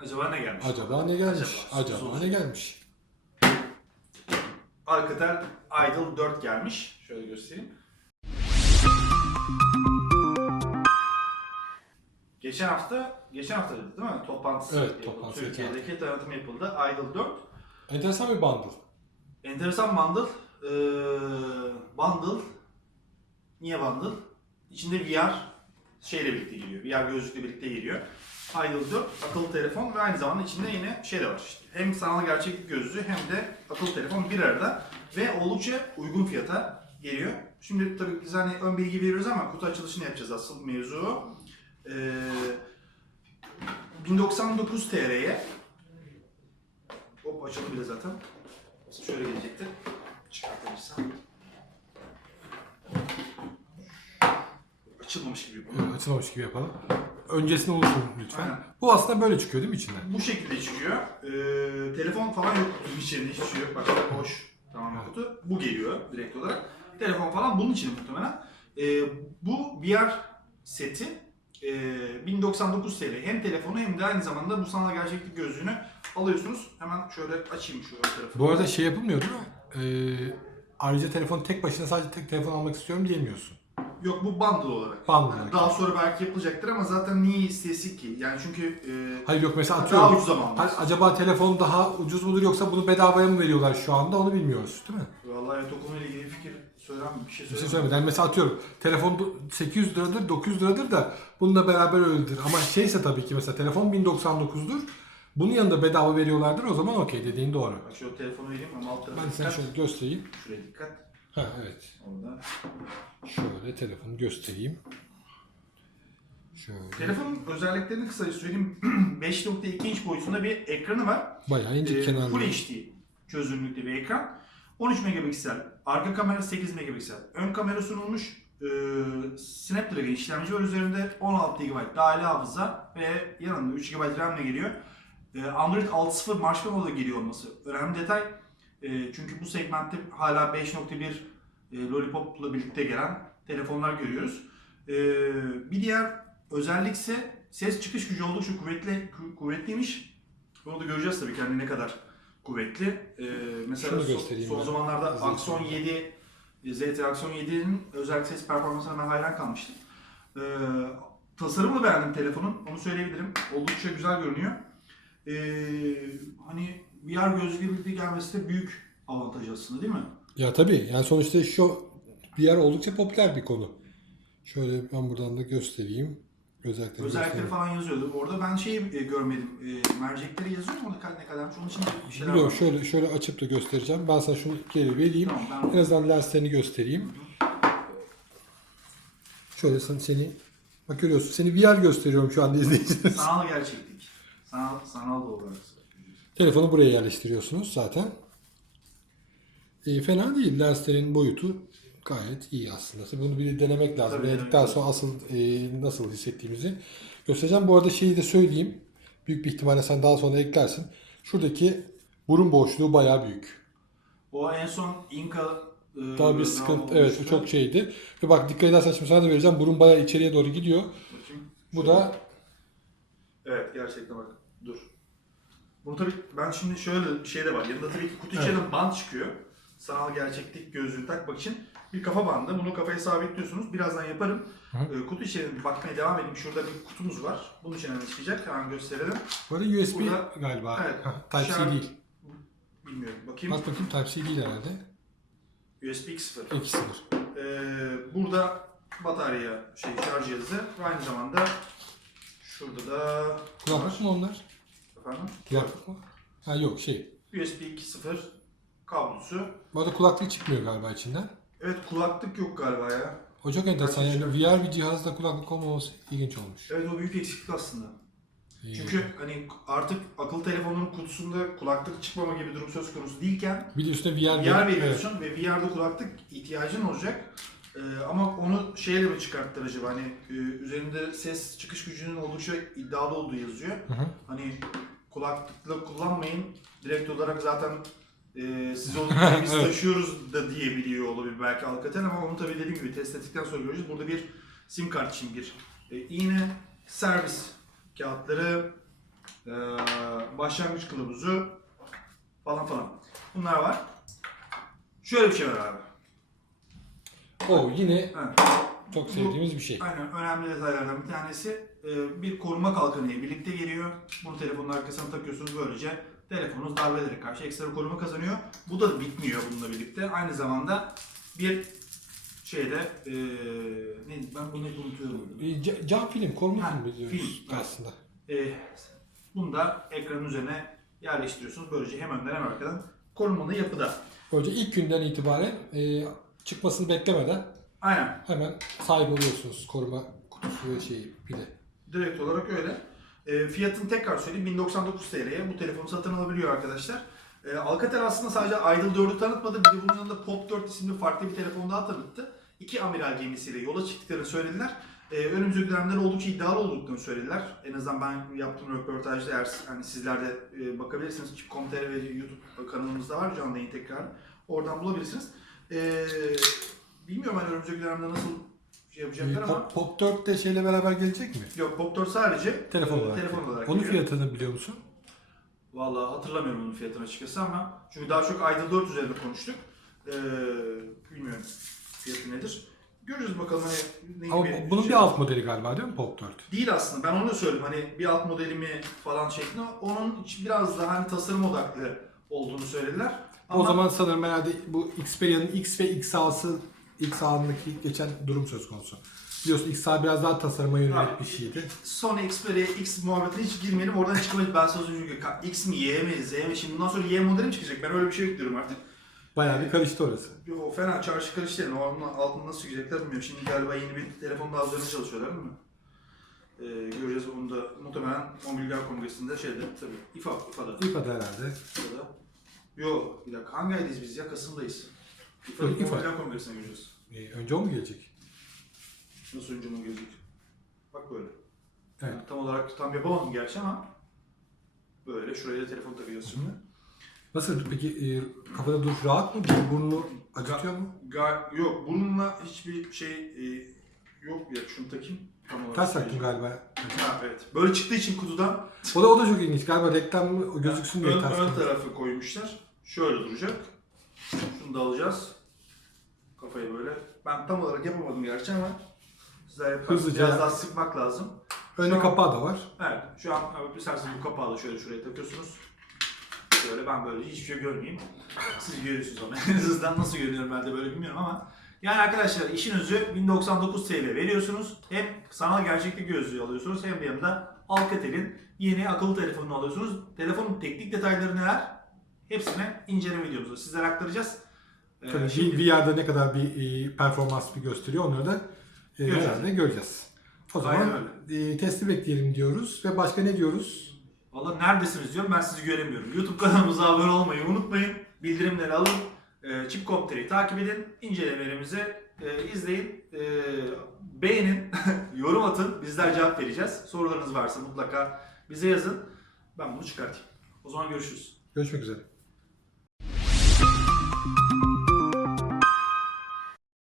Acaba ne gelmiş? Acaba ne gelmiş? Acaba, Acaba, ne gelmiş? Alcatel Idol 4 gelmiş. Şöyle göstereyim. Geçen hafta, geçen hafta dedi değil mi? Toplantısı Evet, yapıldı. toplantı Türkiye'deki tanıtım yapıldı. Idol 4. Enteresan bir bundle. Enteresan bundle. Ee, bundle. Niye bundle? İçinde VR şeyle birlikte geliyor. VR gözlükle birlikte geliyor. Idol 4 akıllı telefon ve aynı zamanda içinde yine şey de var işte. Hem sanal gerçeklik gözlüğü hem de akıllı telefon bir arada ve oldukça uygun fiyata geliyor. Şimdi tabii biz hani ön bilgi veriyoruz ama kutu açılışını yapacağız asıl mevzu. Ee, 1099 TL'ye Hop açalım bile zaten. Şöyle gelecekti. Çıkartabilirsem. Açılmamış gibi yapalım. Açılmamış gibi yapalım. Öncesini unutun lütfen. Aynen. Bu aslında böyle çıkıyor değil mi içinden? Bu şekilde çıkıyor. Ee, telefon falan yok kutunun içinde hiçbir şey yok. Bak boş tamamen kutu. Bu geliyor direkt olarak. Telefon falan bunun için muhtemelen. Ee, bu VR seti e, 1099 TL. Hem telefonu hem de aynı zamanda bu sanal gerçeklik gözlüğünü alıyorsunuz. Hemen şöyle açayım şu tarafı. Bu arada şey yapılmıyor değil mi? Ee, ayrıca telefon tek başına sadece tek telefon almak istiyorum diyemiyorsun. Yok bu bundle olarak. Bundle olarak. daha sonra belki yapılacaktır ama zaten niye istesin ki? Yani çünkü e, Hayır yok mesela daha atıyorum. ucuz zaman Hani acaba telefon daha ucuz mudur yoksa bunu bedavaya mı veriyorlar şu anda onu bilmiyoruz değil mi? Vallahi evet o konuyla ilgili bir fikir söylemem bir şey Bir şey söylemem. söylemedim. Yani mesela atıyorum telefon do- 800 liradır 900 liradır da bununla beraber öyledir. Ama şeyse tabii ki mesela telefon 1099'dur. Bunun yanında bedava veriyorlardır o zaman okey dediğin doğru. Bak şu telefonu vereyim ama alt tarafa Ben sana dikkat. şöyle göstereyim. Şuraya dikkat. Ha evet. Orada. Şöyle telefonu göstereyim. Şöyle. Telefonun özelliklerini kısaca söyleyeyim. 5.2 inç boyutunda bir ekranı var. Bayağı ince Ee, kenarlı. Full HD çözünürlükte bir ekran. 13 megapiksel. Arka kamera 8 megapiksel. Ön kamera sunulmuş. Ee, Snapdragon işlemci var üzerinde 16 GB dahili hafıza ve yanında 3 GB RAM ile geliyor. Ee, Android 6.0 Marshmallow'da geliyor olması önemli detay. Ee, çünkü bu segmentte hala 5.1 e, Lollipop'la birlikte gelen telefonlar görüyoruz. Ee, bir diğer özellik ise ses çıkış gücü oldukça kuvvetli ku- kuvvetliymiş. Bunu da göreceğiz tabii hani ne kadar kuvvetli. Ee, mesela son- son ben. zamanlarda Hızlı Axon 7 ZT Axon 7'nin özel ses performansına ben hayran kalmıştım. Ee, tasarımını beğendim telefonun. Onu söyleyebilirim. Oldukça güzel görünüyor. Ee, hani VR birlikte gelmesi de büyük avantaj aslında değil mi? Ya tabii yani sonuçta şu VR oldukça popüler bir konu. Şöyle ben buradan da göstereyim. Özellikleri göstereyim. falan yazıyordu. Orada ben şeyi e, görmedim. E, mercekleri yazıyor mu? Ne kadar ne kadarmış? Onun için bir şeyler Biliyorum var. şöyle şöyle açıp da göstereceğim. Ben sana şunu geri vereyim. Tamam En ben azından lenslerini göstereyim. Şöyle sen- seni bak görüyorsun. Seni VR gösteriyorum şu anda izleyiciniz. sanal gerçeklik. Sanal, sanal da olarak. Telefonu buraya yerleştiriyorsunuz zaten. E, fena değil. Lenslerin boyutu gayet iyi aslında. Tabii Bunu bir denemek lazım. Tabii, Denedikten sonra asıl e, nasıl hissettiğimizi göstereceğim. Bu arada şeyi de söyleyeyim. Büyük bir ihtimalle sen daha sonra eklersin. Şuradaki burun boşluğu bayağı büyük. O en son Inca e, Daha bir sıkıntı. Evet bu çok şeydi. Ve bak dikkat edersen şimdi sana da vereceğim. Burun bayağı içeriye doğru gidiyor. Bakayım. Bu da Evet gerçekten bak. Dur. Bunu tabii ben şimdi şöyle bir şey de var. Yanında tabii ki kutu Evet. içeriden band çıkıyor. Sanal gerçeklik gözlüğü takmak için bir kafa bandı. Bunu kafaya sabitliyorsunuz. Birazdan yaparım. Hı. Ee, kutu içeriğine bakmaya devam edeyim. Şurada bir kutumuz var. Bunun içinden çıkacak. Hemen gösterelim. bu arada USB Burada- galiba. Evet. Type-C değil. Bilmiyorum. Bakayım. Bak bakayım Type-C değil herhalde. USB 2.0. 2.0. Ee, burada batarya şey şarj cihazı ve aynı zamanda şurada da Kulaklık mı onlar? efendim Kulaklık mı? Ha yok şey. USB 2.0 kablosu. Bu arada kulaklık çıkmıyor galiba içinden. Evet kulaklık yok galiba ya. O çok enteresan. Yani VR bir cihazda kulaklık olmaması ilginç olmuş. Evet o büyük eksiklik aslında. İyi. Çünkü hani artık akıllı telefonun kutusunda kulaklık çıkmama gibi durum söz konusu değilken bir de üstüne VR, VR veriyorsun ve VR'da kulaklık ihtiyacın olacak. Ee, ama onu şeyle mi çıkarttılar acaba hani e, üzerinde ses çıkış gücünün oldukça iddialı olduğu yazıyor. Hı hı. Hani kulaklıkla kullanmayın. Direkt olarak zaten e, siz onu biz taşıyoruz da diyebiliyor olabilir belki Alcatel ama onu tabii dediğim gibi test ettikten sonra göreceğiz. Burada bir sim kart için bir e, iğne, servis kağıtları, e, başlangıç kılavuzu falan falan. Bunlar var. Şöyle bir şey var abi. O yine Evet. çok sevdiğimiz bir şey. Aynen önemli detaylardan bir tanesi e, bir koruma kalkanı ile birlikte geliyor. Bunu telefonun arkasına takıyorsunuz böylece telefonunuz darbelere karşı ekstra koruma kazanıyor. Bu da bitmiyor bununla birlikte. Aynı zamanda bir şeyde e, ne ben bunu hep unutuyorum. E, ca- Cam film, koruma Ha, filmi diyoruz film. aslında. E, bunu da ekranın üzerine yerleştiriyorsunuz. Böylece hem önden hem arkadan korumalı yapıda. Böylece ilk günden itibaren e, çıkmasını beklemeden Aynen. hemen sahip oluyorsunuz koruma kutusu ve şeyi pili. Direkt olarak öyle. E, fiyatını tekrar söyleyeyim. 1099 TL'ye bu telefonu satın alabiliyor arkadaşlar. E, Alcatel aslında sadece Idol 4'ü tanıtmadı. Bir de bunun yanında Pop 4 isimli farklı bir telefon daha tanıttı. İki amiral gemisiyle yola çıktıklarını söylediler. E, önümüzdeki dönemler oldukça iddialı olduklarını söylediler. En azından ben yaptığım röportajda eğer hani sizler de e, bakabilirsiniz. Chip.com.tr ve YouTube kanalımızda var canlı yayın tekrar. Oradan bulabilirsiniz. E, bilmiyorum hani önümüzdeki dönemde nasıl şey yapacaklar ama. Pop, Pop 4 de şeyle beraber gelecek mi? Yok Pop 4 sadece Telefon e, olarak. telefon olarak Onun geliyor. fiyatını biliyor musun? Vallahi hatırlamıyorum onun fiyatını açıkçası ama çünkü daha çok Idol 4 üzerinde konuştuk. Ee, bilmiyorum fiyatı nedir. Görürüz bakalım hani ne Ama gibi bunun şey- bir alt modeli galiba değil mi Pop 4? Değil aslında ben onu da söyledim hani bir alt modeli mi falan şeklinde onun için biraz daha hani tasarım odaklı olduğunu söylediler. O zaman sanırım herhalde bu Xperia'nın X ve XA'sı XA'ndaki geçen durum söz konusu. Biliyorsun XA biraz daha tasarıma yönelik bir şeydi. Sony Xperia X muhabbetine hiç girmeyelim oradan çıkamayız. Ben söz önce X mi Y mi Z mi şimdi bundan sonra Y modeli mi çıkacak ben öyle bir şey bekliyorum artık. Bayağı bir karıştı orası. Yo fena çarşı karıştı yani. Altında nasıl çıkacaklar bilmiyorum. Şimdi galiba yeni bir telefon daha üzerine çalışıyorlar değil mi? Ee, göreceğiz onu da muhtemelen Mobilgar Kongresi'nde şeyde tabii. İFA, İFA'da. İFA'da herhalde. İFA'da. Yo bir dakika hangi aydayız biz ya? Kasım'dayız. İFA, Yok, İFA. Mobilgar Kongresi'ne göreceğiz. Ee, önce o mu gelecek? Nasıl önce onu gözük? Bak böyle. Evet. Yani tam olarak tam yapamadım gerçi ama böyle şuraya da telefon takacağız şimdi. Nasıl peki e, kafada duruş rahat mı? Burnunu acıtıyor mu? Ga yok bununla hiçbir şey e, yok ya şunu takayım. Tam olarak Ters taktın söyleyeceğim. galiba. Ha, evet. Böyle çıktığı için kutudan O da o da çok ilginç. Galiba reklam gözüksün diye ön, ters ön tarafı koymuşlar. Şöyle duracak. Şunu da alacağız. Kafayı böyle. Ben tam olarak yapamadım gerçi ama sizler yaparsınız. Hızlıca Biraz daha sıkmak lazım. Şu an- kapağı da var. Evet. Şu an isterseniz bu kapağı da şöyle şuraya takıyorsunuz. Şöyle ben böyle hiçbir şey görmeyeyim. Siz görüyorsunuz. En azından nasıl görünüyorum ben de böyle bilmiyorum ama. Yani arkadaşlar işin özü 1099 TL veriyorsunuz. Hem sanal gerçeklik gözlüğü alıyorsunuz hem de yanında Alcatel'in yeni akıllı telefonunu alıyorsunuz. Telefonun teknik detayları neler? Hepsini inceleme videomuzda sizlere aktaracağız. Ee, Tabii şimdi- VR'da ne kadar bir e, performans bir gösteriyor onları da e, Göreceğiz. herhalde göreceğiz. O Aynen zaman e, testi bekleyelim diyoruz ve başka ne diyoruz? Valla neredesiniz diyorum ben sizi göremiyorum. YouTube kanalımıza abone olmayı unutmayın. Bildirimleri alın. E, Chip.com.tr'yi takip edin. İncelemelerimizi e, izleyin. E, beğenin. yorum atın. Bizler cevap vereceğiz. Sorularınız varsa mutlaka bize yazın. Ben bunu çıkartayım. O zaman görüşürüz. Görüşmek üzere.